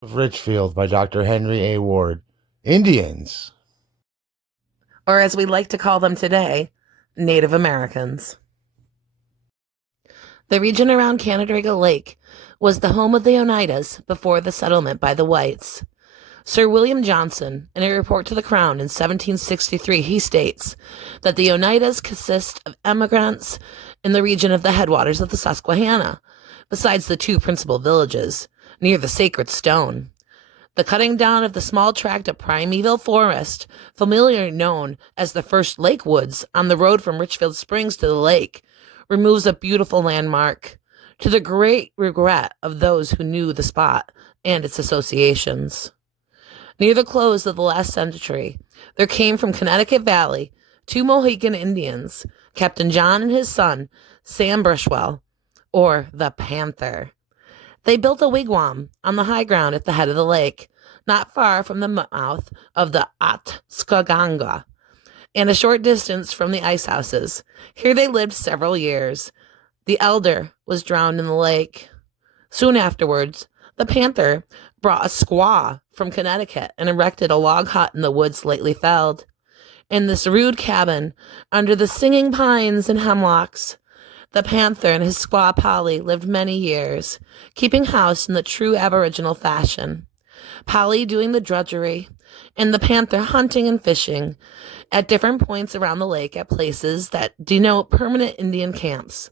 of Richfield by Dr. Henry A. Ward. Indians. Or as we like to call them today, Native Americans. The region around Canandaigua Lake was the home of the Oneidas before the settlement by the whites. Sir William Johnson, in a report to the Crown in 1763, he states that the Oneidas consist of emigrants in the region of the headwaters of the Susquehanna, besides the two principal villages, near the Sacred Stone. The cutting down of the small tract of primeval forest, familiarly known as the First Lake Woods on the road from Richfield Springs to the lake, removes a beautiful landmark, to the great regret of those who knew the spot and its associations. Near the close of the last century, there came from Connecticut Valley 2 Mohican Indians, Captain John and his son, Sam Brushwell, or the Panther. They built a wigwam on the high ground at the head of the lake, not far from the mouth of the Atskaganga, and a short distance from the ice houses. Here they lived several years. The elder was drowned in the lake. Soon afterwards, the Panther brought a squaw from Connecticut and erected a log hut in the woods lately felled. In this rude cabin, under the singing pines and hemlocks, the Panther and his squaw Polly lived many years, keeping house in the true Aboriginal fashion. Polly doing the drudgery, and the Panther hunting and fishing at different points around the lake at places that denote permanent Indian camps.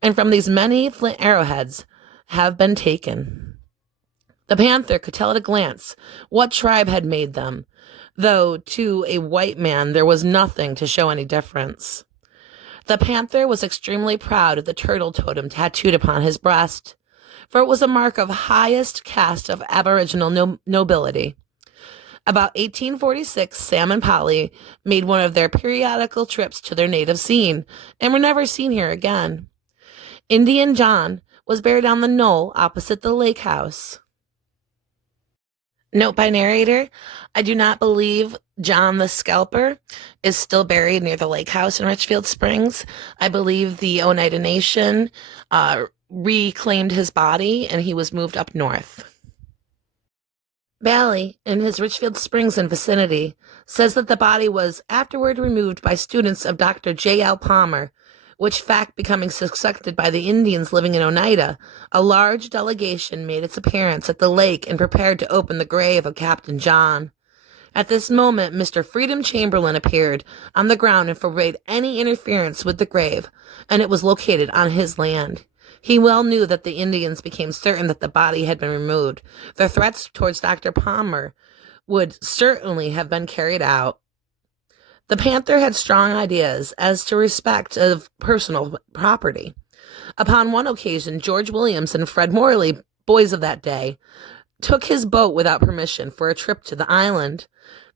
And from these many flint arrowheads have been taken. The Panther could tell at a glance what tribe had made them, though to a white man there was nothing to show any difference. The Panther was extremely proud of the turtle totem tattooed upon his breast, for it was a mark of highest caste of Aboriginal nobility. About 1846, Sam and Polly made one of their periodical trips to their native scene and were never seen here again. Indian John was buried on the knoll opposite the lake house. Note by narrator, I do not believe John the Scalper is still buried near the lake house in Richfield Springs. I believe the Oneida Nation reclaimed his body and he was moved up north. Bailey, in his Richfield Springs and vicinity, says that the body was afterward removed by students of Dr. J.L. Palmer, which fact becoming suspected by the Indians living in Oneida. A large delegation made its appearance at the lake and prepared to open the grave of Captain John. At this moment, Mr. Freedom Chamberlain appeared on the ground and forbade any interference with the grave, and it was located on his land. He well knew that the Indians became certain that the body had been removed. Their threats towards Dr. Palmer would certainly have been carried out. The Panther had strong ideas as to respect of personal property. Upon one occasion, George Williams and Fred Morley, boys of that day, took his boat without permission for a trip to the island.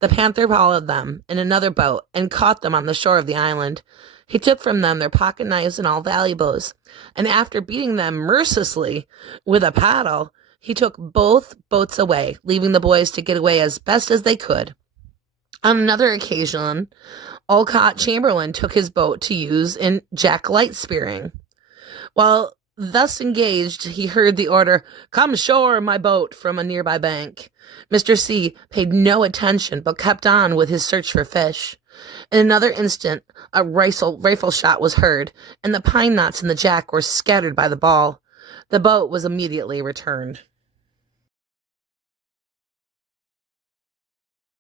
The Panther followed them in another boat and caught them on the shore of the island. He took from them their pocket knives and all valuables, and after beating them mercilessly with a paddle, he took both boats away, leaving the boys to get away as best as they could. On another occasion, Olcott Chamberlain took his boat to use in jack-light spearing. While thus engaged, he heard the order, "Come ashore in my boat," from a nearby bank. Mr. C paid no attention, but kept on with his search for fish. In another instant, a rifle shot was heard, and the pine knots in the jack were scattered by the ball. The boat was immediately returned.